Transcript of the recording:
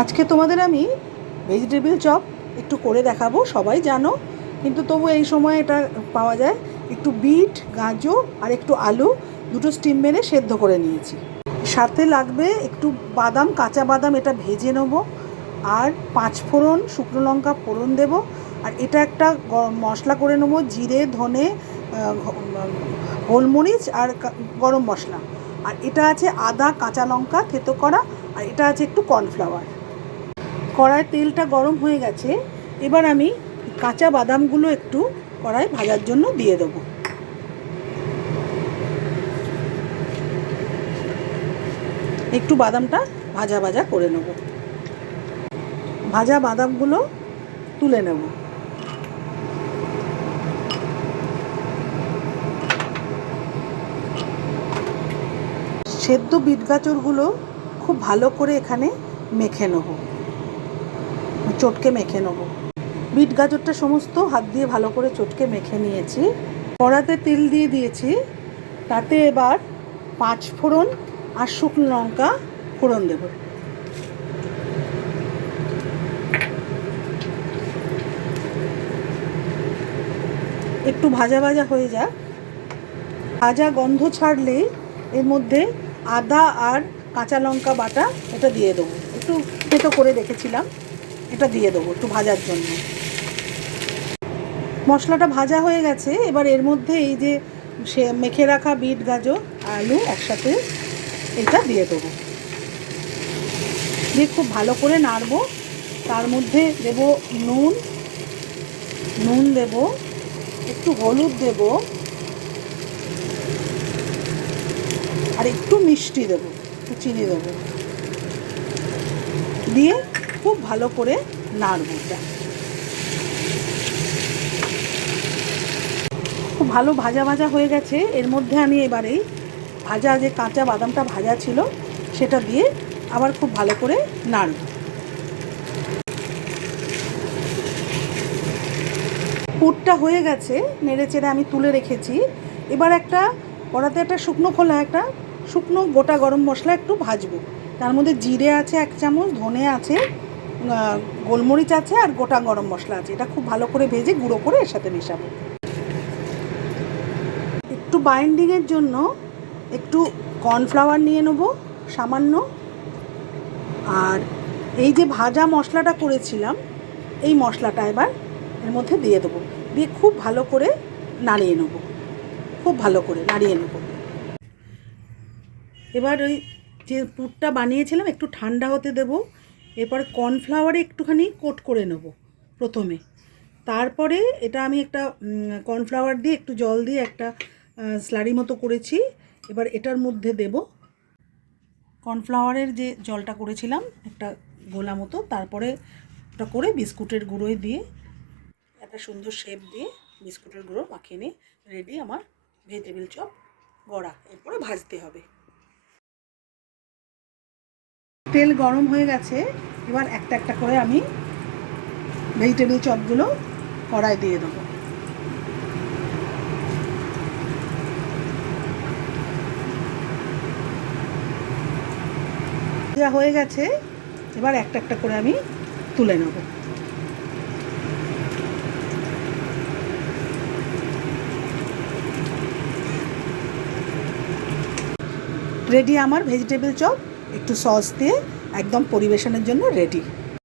আজকে তোমাদের আমি ভেজিটেবিল চপ একটু করে দেখাবো। সবাই জানো, কিন্তু তবু এই সময় এটা পাওয়া যায়। একটু বিট, গাজর আর একটু আলু দুটো স্টিম মেরে সেদ্ধ করে নিয়েছি। সাথে লাগবে একটু বাদাম, কাঁচা বাদাম, এটা ভেজে নেবো। আর 5 ফোড়ন, শুকনো লঙ্কা ফোড়ন দেবো। আর এটা একটা মশলা করে নেবো, জিরে, ধনে, গোলমরিচ আর গরম মশলা। আর এটা আছে আদা, কাঁচা লঙ্কা থেতো করা। আর এটা আছে একটু কর্নফ্লাওয়ার। কড়ায় তেলটা গরম হয়ে গেছে। এবার আমি কাঁচা বাদামগুলো একটু কড়াই ভাজার জন্য দিয়ে দেবো। একটু বাদামটা ভাজা ভাজা করে নেব। ভাজা বাদামগুলো তুলে নেব। সেদ্ধ বিট গাজরগুলো খুব ভালো করে এখানে মেখে নেব, চটকে মেখে নেব। বিট গাজরটা সমস্ত হাত দিয়ে ভালো করে চটকে মেখে নিয়েছি। কড়াতে তেল দিয়ে দিয়েছি। তাতে এবার 5 ফোড়ন আর শুকনো লঙ্কা ফোড়ন দেব। একটু ভাজা ভাজা হয়ে যাক। ভাজা গন্ধ ছাড়লেই এর মধ্যে আদা আর কাঁচা লঙ্কা বাটা এটা দিয়ে দেবো। একটু থেতো করে রেখেছিলাম, এটা দিয়ে দেবো একটু ভাজার জন্য। মশলাটা ভাজা হয়ে গেছে। এবার এর মধ্যে এই যে মেখে রাখা বিট, গাজর, আলু একসাথে এটা দিয়ে দেবো। দিয়ে খুব ভালো করে নাড়বো। তার মধ্যে দেব নুন দেব, একটু হলুদ দেব, আর একটু মিষ্টি দেবো, একটু চিনি দেবো। দিয়ে খুব ভালো করে নাড়বো। খুব ভালো ভাজা ভাজা হয়ে গেছে। এর মধ্যে আমি এবারে ভাজা যে কাঁচা বাদামটা ভাজা ছিল সেটা দিয়ে আবার খুব ভালো করে নাড়ব। পুরটা হয়ে গেছে, নেড়ে চেড়ে আমি তুলে রেখেছি। এবার কড়াতে একটা শুকনো গোটা গরম মশলা একটু ভাজবো। তার মধ্যে জিরে আছে 1 চামচ, ধনে আছে, গোলমরিচ আছে আর গোটা গরম মশলা আছে। এটা খুব ভালো করে ভেজে গুঁড়ো করে এর সাথে মেশাবো। একটু বাইন্ডিংয়ের জন্য একটু কর্নফ্লাওয়ার নিয়ে নেব সামান্য। আর এই যে ভাজা মশলাটা করেছিলাম, এই মশলাটা এবার এর মধ্যে দিয়ে দেবো। দিয়ে খুব ভালো করে নাড়িয়ে নেব, খুব ভালো করে নাড়িয়ে নেব। এবার ওই যে পুরটা বানিয়েছিলাম একটু ঠান্ডা হতে দেব। এরপর কর্নফ্লাওয়ারে একটুখানি কোট করে নেব প্রথমে। তারপরে এটা আমি একটা কর্নফ্লাওয়ার দিয়ে একটু জল দিয়ে একটা স্লারি মতো করেছি। এবার এটার মধ্যে দেব কর্নফ্লাওয়ারের যে জলটা করেছিলাম একটা গোলা মতো। তারপরে ওটা করে বিস্কুটের গুঁড়োয় দিয়ে একটা সুন্দর শেপ দিয়ে বিস্কুটের গুঁড়ো মাখিয়ে নিয়ে রেডি আমার ভেজিটেবিল চপ গড়া। এরপরে ভাজতে হবে। তেল গরম হয়ে গেছে। এবার একটা একটা করে আমি ভেজিটেবিল চপগুলো কড়াই দিয়ে দেবো। যা হয়ে গেছে, এবার একটা একটা করে আমি তুলে নেব। রেডি আমার ভেজিটেবিল চপ, একটু সস দিয়ে একদম পরিবেশনের জন্য রেডি।